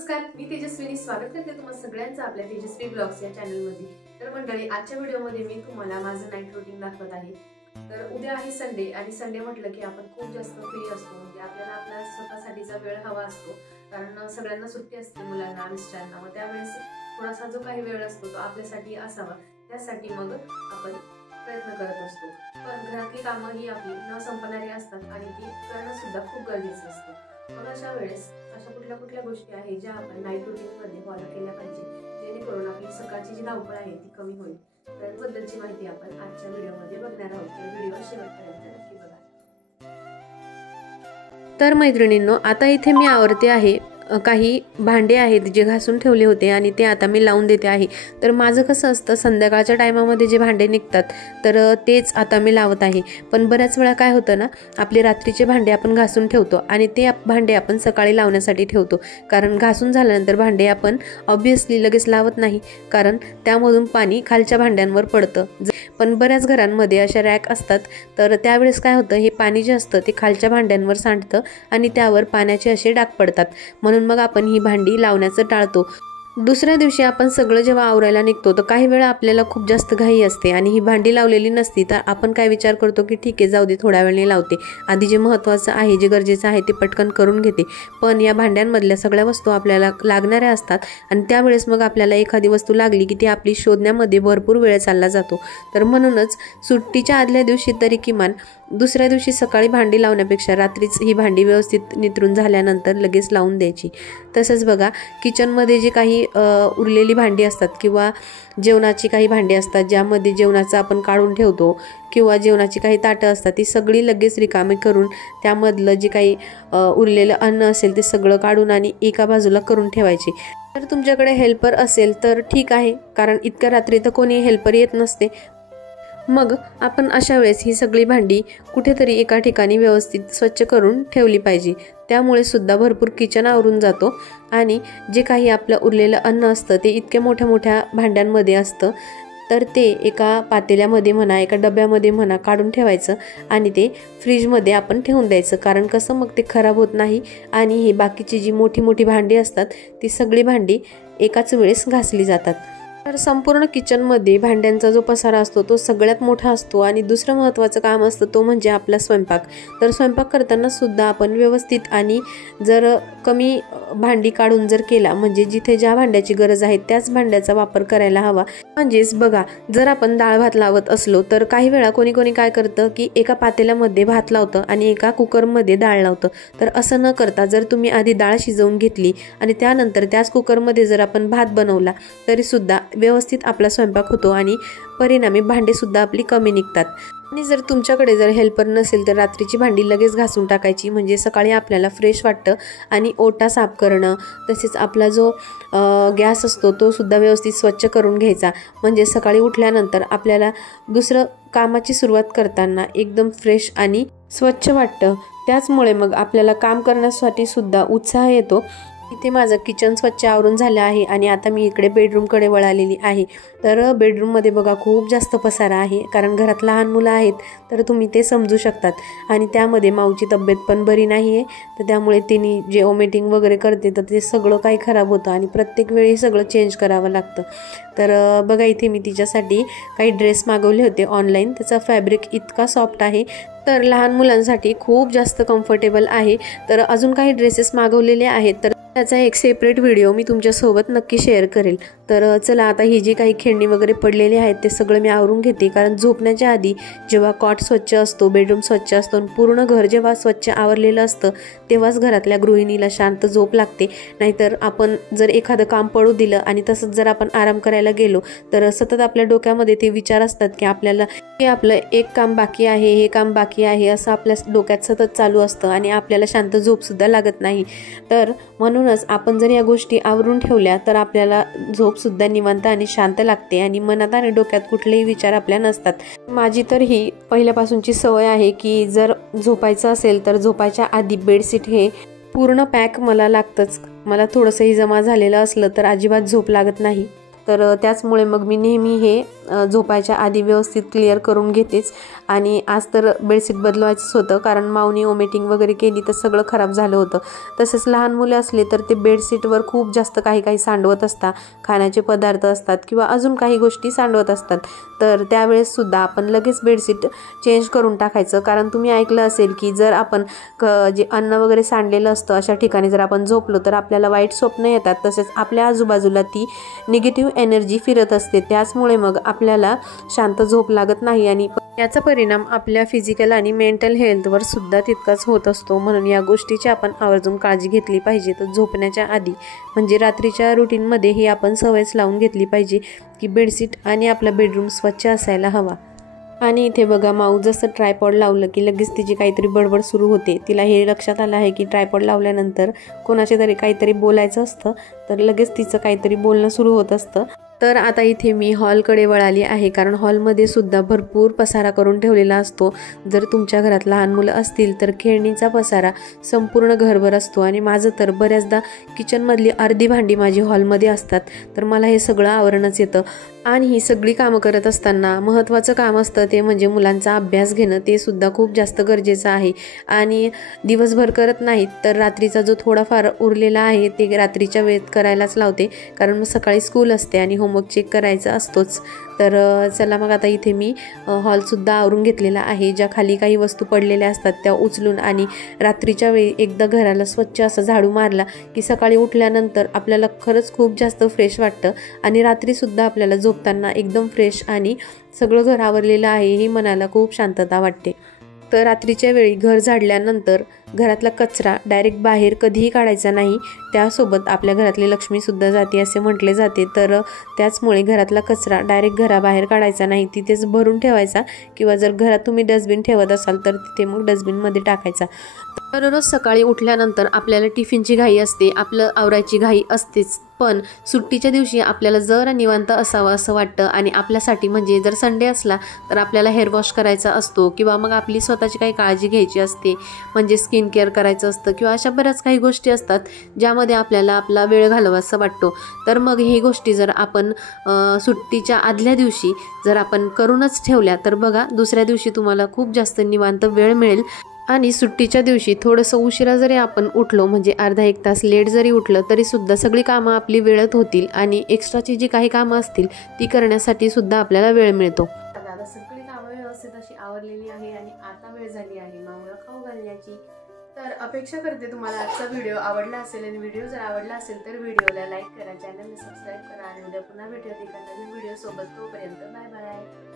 नमस्कार, मी तेजस्विनी स्वागत करते तुम्हा सगळ्यांचं आपल्या तेजस्वी ब्लॉग्स या चॅनलमध्ये। तर मंडळी, आजच्या व्हिडिओमध्ये मी तुम्हाला माझं नाईट रुटीन दाखवत आहे। तर उद्या आहे संडे आणि संडे म्हटलं की आपण खूप जास्त फ्री असतो, म्हणजे आपल्याला आपल्या स्वतःसाठीचा वेळ हवा असतो, कारण सगळ्यांना सुट्टी असते, मुलांना मिस्टरांना। मग त्यावेळेस थोडासा जो काही वेळ असतो तो आपल्यासाठी असावा, त्यासाठी मग आपण प्रयत्न करत असतो। पण घरातली कामं ही आपली न संपणारी असतात आणि ती करणं सुद्धा खूप गरजेचं असतं। मग अशा वेळेस अशा कुठल्या गोष्टी आहेत ज्या आपण नाईट रुटीनमध्ये फॉलो केल्या पाहिजे, जेणेकरून आपली सकाळची जी धावपळ आहे ती कमी होईल। त्याबद्दलची माहिती आपण आजच्या व्हिडिओमध्ये बघणार आहोत। तर व्हिडिओ शेवटपर्यंत नक्की बघा। तर मैत्रिणींनो, आता इथे मी आवरते आहे, काही भांडे आहेत जे घासून ठेवले होते आणि ते आता मी लावून देते आहे। तर माझं कसं असतं, संध्याकाळच्या टायमामध्ये जे भांडे निघतात तर तेच आता मी लावत आहे। पण बऱ्याच वेळा काय होतं ना, आपले रात्रीचे भांडे आपण घासून ठेवतो आणि ते भांडे आपण सकाळी लावण्यासाठी ठेवतो, कारण घासून झाल्यानंतर भांडे आपण ऑब्विसली लगेच लावत नाही, कारण त्यामधून पाणी खालच्या भांड्यांवर पडतं। पण बऱ्याच घरांमध्ये अशा रॅक असतात, तर त्यावेळेस काय होतं, हे पाणी जे असतं ते खालच्या भांड्यांवर सांडतं आणि त्यावर पाण्याचे असे डाग पडतात, म्हणून मग आपण ही भांडी लावण्याचं टाळतो। दुसऱ्या दिवशी आपण सगळं जेव्हा आवरायला निघतो तर काही वेळा आपल्याला खूप जास्त घाई असते आणि ही भांडी लावलेली नसती, तर आपण काय विचार करतो की ठीक आहे, जाऊ दे, थोड्या वेळाने लावते, आधी जे महत्त्वाचं आहे, जे गरजेचं आहे ते पटकन करून घेते। पण या भांड्यांमधल्या सगळ्या वस्तू आपल्याला लागणाऱ्या असतात आणि त्यावेळेस मग आपल्याला एखादी वस्तू लागली की ती आपली शोधण्यामध्ये भरपूर वेळ चालला जातो। तर म्हणूनच सुट्टीच्या आदल्या दिवशी तरी किमान दुसऱ्या दिवशी सकाळी भांडी लावण्यापेक्षा रात्रीच ही भांडी व्यवस्थित नितरून झाल्यानंतर लगेच लावून द्यायची। तसंच बघा, किचनमध्ये जे काही उरलेली भांडी असतात किंवा जेवणाची काही भांडी असतात, ज्यामध्ये जेवणाचं आपण काढून ठेवतो किंवा जेवणाची काही ताटं असतात, ती सगळी लगेच रिकामी करून त्यामधलं जे काही उरलेलं अन्न असेल ते सगळं काढून आणि एका बाजूला करून ठेवायची। तर तुमच्याकडे हेल्पर असेल तर ठीक आहे, कारण इतक्या रात्री तर कोणी हेल्पर येत नसते। मग आपण अशा वेळेस ही सगळी भांडी कुठेतरी एका ठिकाणी व्यवस्थित स्वच्छ करून ठेवली पाहिजे, त्यामुळे सुद्धा भरपूर किचन आवरून जातो आणि जे काही आपलं उरलेलं अन्न असतं ते इतक्या मोठ्या मोठ्या भांड्यांमध्ये असतं, तर ते एका पातेल्यामध्ये म्हणा, एका डब्यामध्ये म्हणा काढून ठेवायचं आणि ते फ्रीजमध्ये आपण ठेवून द्यायचं, कारण कसं मग ते खराब होत नाही आणि ही बाकीची जी मोठी मोठी भांडी असतात ती सगळी भांडी एकाच वेळेस घासली जातात। तर संपूर्ण किचनमध्ये भांड्यांचा जो पसारा असतो तो सगळ्यात मोठा असतो आणि दुसरं महत्त्वाचं काम असतं तो म्हणजे आपला स्वयंपाक। तर स्वयंपाक करताना सुद्धा आपण व्यवस्थित आणि जर कमी भांडी काढून जर केला, म्हणजे जिथे ज्या भांड्याची गरज आहे त्याच भांड्याचा वापर करायला हवा। म्हणजेच बघा, जर आपण डाळ भात लावत असलो तर काही वेळा कोणी काय करतं की एका पातेल्यामध्ये भात लावतं आणि एका कुकरमध्ये डाळ लावतं। तर असं न करता जर तुम्ही आधी डाळ शिजवून घेतली आणि त्यानंतर त्याच कुकरमध्ये जर आपण भात बनवला तरी सुद्धा व्यवस्थित आपला स्वयंपाक होतो आणि परिणामी भांडे सुद्धा आपली कमी निघतात। आणि जर तुमच्याकडे जर हेल्पर नसेल तर रात्रीची भांडी लगेच घासून टाकायची, म्हणजे सकाळी आपल्याला फ्रेश वाटतं आणि ओटा साफ करणं, तसेच आपला जो गॅस असतो तो सुद्धा व्यवस्थित स्वच्छ करून घ्यायचा, म्हणजे सकाळी उठल्यानंतर आपल्याला दुसरं कामाची सुरुवात करताना एकदम फ्रेश आणि स्वच्छ वाटतं। त्याचमुळे मग आपल्याला काम करण्यासाठी सुद्धा उत्साह येतो। इथे माझं किचन स्वच्छ आवरून झालं आहे आणि आता मी इकडे बेडरूमकडे वळालेली आहे। तर बेडरूममध्ये बघा खूप जास्त पसारा आहे, कारण घरात लहान मुलं आहेत, तर तुम्ही ते समजू शकतात। आणि त्यामध्ये माऊची तब्येत पण बरी नाही आहे, तर त्यामुळे तिने जे वॉमिटिंग वगैरे करते तर ते सगळं काही खराब होतं आणि प्रत्येक वेळी सगळं चेंज करावं लागतं। तर बघा, इथे मी तिच्यासाठी काही ड्रेस मागवले होते ऑनलाईन, त्याचा फॅब्रिक इतका सॉफ्ट आहे, तर लहान मुलांसाठी खूप जास्त कम्फर्टेबल आहे। तर अजून काही ड्रेसेस मागवलेले आहेत, तर त्याचा एक सेपरेट व्हिडिओ मी तुमच्यासोबत नक्की शेअर करेल। तर चला, आता ही जी काही खेळणी वगैरे पडलेली आहेत ते सगळं मी आवरून घेते, कारण झोपण्याच्या आधी जेव्हा कॉट स्वच्छ असतो, बेडरूम स्वच्छ असतो, पूर्ण घर जेव्हा स्वच्छ आवरलेलं असतं तेव्हाच घरातल्या गृहिणीला शांत झोप लागते। नाहीतर आपण जर एखादं काम पडू दिलं आणि तसंच जर आपण आराम करायला गेलो तर सतत आपल्या डोक्यामध्ये ते विचार असतात की आपल्याला हे आपलं एक काम बाकी आहे, हे काम बाकी आहे, असं आपल्या डोक्यात सतत चालू असतं आणि आपल्याला शांत झोप सुद्धा लागत नाही। तर म्हणूनच आपण जर या गोष्टी आवरून ठेवल्या तर आपल्याला झोप सुद्धा निवांत आणि शांत लागते आणि मनात आणि डोक्यात कुठलेही विचार आपल्या नसतात। माझी तर ही पहिल्यापासूनची सवय आहे की जर झोपायचं असेल तर झोपायच्या आधी बेडशीट हे पूर्ण पॅक मला लागतंच। मला थोडंसंही जमा झालेलं असलं तर अजिबात झोप लागत नाही। तर त्याचमुळे मग मी नेहमी हे झोपायच्या आधी व्यवस्थित क्लिअर करून घेतेच. आणि आज तर बेडशीट बदलवायचंच होतं, कारण माऊनी वॉमिटिंग वगैरे केली तर सगळं खराब झालं होतं. तसेच लहान मुले असले तर ते बेडशीटवर खूप जास्त काही सांडवत असतात, खाण्याचे पदार्थ असतात किंवा अजून काही गोष्टी सांडवत असतात. तर त्यावेळेस सुद्धा आपण लगेच बेडशीट चेंज करून टाकायचं. कारण तुम्ही ऐकलं असेल की जर आपण जे अन्न वगैरे सांडलेलं असतं अशा ठिकाणी जर आपण झोपलो तर आपल्याला वाईट स्वप्न येतात. तसेच आपल्या आजूबाजूला ती निगेटिव्ह एनर्जी फिरत असते. त्याचमुळे मग आपल्याला शांत झोप लागत नाही आणि याचा परिणाम आपल्या फिजिकल आणि मेंटल हेल्थवर सुद्धा तितकाच होत असतो. म्हणून या गोष्टीची आपण आवर्जून काळजी घेतली पाहिजे. तर झोपण्याच्या आधी म्हणजे रात्रीच्या रुटीनमध्ये ही आपण सवयच लावून घेतली पाहिजे की बेडशीट आणि आपला बेडरूम स्वच्छ असायला हवा. आणि इथे बघा माऊ जसं ट्रायपॉड लावलं की लगेच तिची काहीतरी बडबड सुरू होते. तिला हे लक्षात आलं आहे की ट्रायपॉड लावल्यानंतर कोणाचे तरी काहीतरी बोलायचं असतं, तर लगेच तिचं काहीतरी बोलणं सुरू होत असतं. तर आता इथे मी हॉलकडे वळाली आहे, कारण हॉलमध्ये सुद्धा भरपूर पसारा करून ठेवलेला असतो. जर तुमच्या घरात लहान मुलं असतील तर खेळणीचा पसारा संपूर्ण घरभर असतो. आणि माझं तर बऱ्याचदा किचनमधली अर्धी भांडी माझी हॉलमध्ये असतात. तर मला हे सगळं आवरणच येतं. आणि ही सगळी कामं करत असताना महत्त्वाचं काम असतं ते म्हणजे मुलांचा अभ्यास घेणं. ते सुद्धा खूप जास्त गरजेचं आहे. आणि दिवसभर करत नाहीत तर रात्रीचा जो थोडाफार उरलेला आहे ते रात्रीच्या वेळेत करायलाच लावते, कारण मग सकाळी स्कूल असते आणि होमवर्क चेक करायचा असतोच. तर चला मग आता इथे मी हॉलसुद्धा आवरून घेतलेला आहे. ज्या खाली काही वस्तू पडलेल्या असतात त्या उचलून आणि रात्रीच्या वेळी एकदा घराला स्वच्छ असं झाडू मारला की सकाळी उठल्यानंतर आपल्याला खरंच खूप जास्त फ्रेश वाटतं. आणि रात्रीसुद्धा आपल्याला झोपताना एकदम फ्रेश आणि सगळं घर आवरलेलं आहे ही मनाला खूप शांतता वाटते. तर रात्रीच्या वेळी घर झाडल्यानंतर घरातला कचरा डायरेक्ट बाहेर कधीही काढायचा नाही. त्यासोबत आपल्या घरातली लक्ष्मीसुद्धा जाते असे म्हटले जाते. तर त्याचमुळे घरातला कचरा डायरेक्ट घराबाहेर काढायचा नाही, तिथेच भरून ठेवायचा. किंवा जर घरात तुम्ही डस्टबिन ठेवत असाल तर तिथे मग डस्टबिनमध्ये टाकायचा. दररोज सकाळी उठल्यानंतर आपल्याला टिफिनची घाई असते, आपलं आवरायची घाई असतेच. पण सुट्टीच्या दिवशी आपल्याला जरा निवांत असावं असं वाटतं. आणि आपल्यासाठी म्हणजे जर संडे असला तर आपल्याला हेअर वॉश करायचा असतो किंवा मग आपली स्वतःची काही काळजी घ्यायची असते, म्हणजे स्किन केअर करायचं असतं किंवा अशा बऱ्याच काही गोष्टी असतात ज्यामध्ये आपल्याला आपला वेळ घालवासा वाटतो. तर मग ही गोष्टी जर आपण सुट्टीच्या आदल्या दिवशी जर आपण करूनच ठेवल्या तर बघा दुसऱ्या दिवशी तुम्हाला खूप जास्त निवांत वेळ मिळेल. आणि सुट्टीच्या दिवशी थोडंसं उशिरा जरी आपण उठलो, म्हणजे अर्धा एक तास लेट जरी उठलं तरी सुद्धा सगळी कामं आपली वेळेत होतील आणि एक्स्ट्राची जी काही कामं असतील ती करण्यासाठी सुद्धा आपल्याला वेळ मिळतो. आता सगळी कामं व्यवस्थित अशी आवरलेली आहे आणि आता वेळ झाली आहे माऊला खाऊ घालण्याची. तर अपेक्षा करते तुम्हाला आजचा व्हिडिओ आवडला असेल. आणि व्हिडिओ जर आवडला असेल तर व्हिडिओला लाईक करा, चॅनलला सबस्क्राईब करा. आणि उद्या पुन्हा भेटूया एका नवीन व्हिडिओ सोबत. तोपर्यंत बाय बाय.